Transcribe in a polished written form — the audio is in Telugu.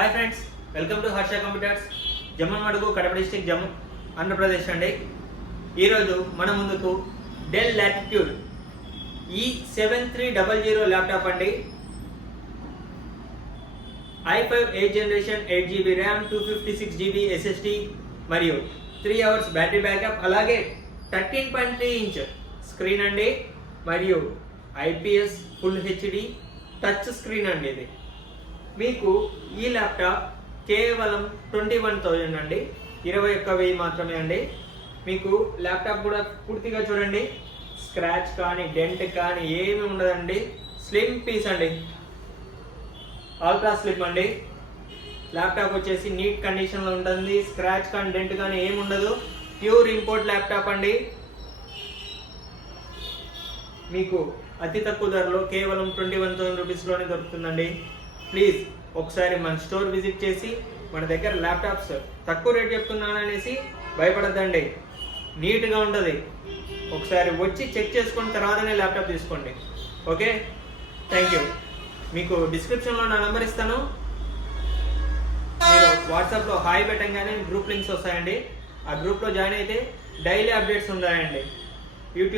Hi friends, welcome to Harsha computers, Jammalamadugu, Kadapa district, Jammu, Andhra Pradesh అండి. ఈరోజు మన ముందుకు డెల్ లాటిట్యూడ్ E7300 ల్యాప్టాప్ అండి. i5 8th generation 8GB RAM, 256GB SSD మరియు 3 అవర్స్ బ్యాటరీ బ్యాకప్, అలాగే 13.3 ఇంచ్ స్క్రీన్ అండి, మరియు IPS full HD touch screen అండి. ఇది మీకు ఈ ల్యాప్టాప్ కేవలం 21,000 అండి, 21,000 మాత్రమే అండి. మీకు ల్యాప్టాప్ కూడా పూర్తిగా చూడండి, స్క్రాచ్ కానీ డెంట్ కానీ ఏమి ఉండదండి. స్లిమ్ పీస్ అండి, అల్ట్రా స్లిమ్ అండి. ల్యాప్టాప్ వచ్చేసి నీట్ కండిషన్లో ఉంటుంది, స్క్రాచ్ కానీ డెంట్ కానీ ఏమి ఉండదు. ప్యూర్ ఇంపోర్ట్ ల్యాప్టాప్ అండి. మీకు అతి తక్కువ ధరలో కేవలం 21,000 రూపీస్లోనే దొరుకుతుందండి. ప్లీజ్ ఒకసారి మన స్టోర్ విజిట్ చేసి, మన దగ్గర ల్యాప్టాప్స్ తక్కువ రేట్ చెప్తున్నాననేసి భయపడద్దండి, నీట్గా ఉంటుంది. ఒకసారి వచ్చి చెక్ చేసుకున్న తర్వాతనే ల్యాప్టాప్ తీసుకోండి. Okay, thank you. మీకు డిస్క్రిప్షన్లో నా నెంబర్ ఇస్తాను, మీరు వాట్సాప్లో హాయ్ పెట్టంగానే గ్రూప్ లింక్స్ వస్తాయండి. ఆ గ్రూప్లో జాయిన్ అయితే డైలీ అప్డేట్స్ ఉంటాయండి. యూట్యూబ్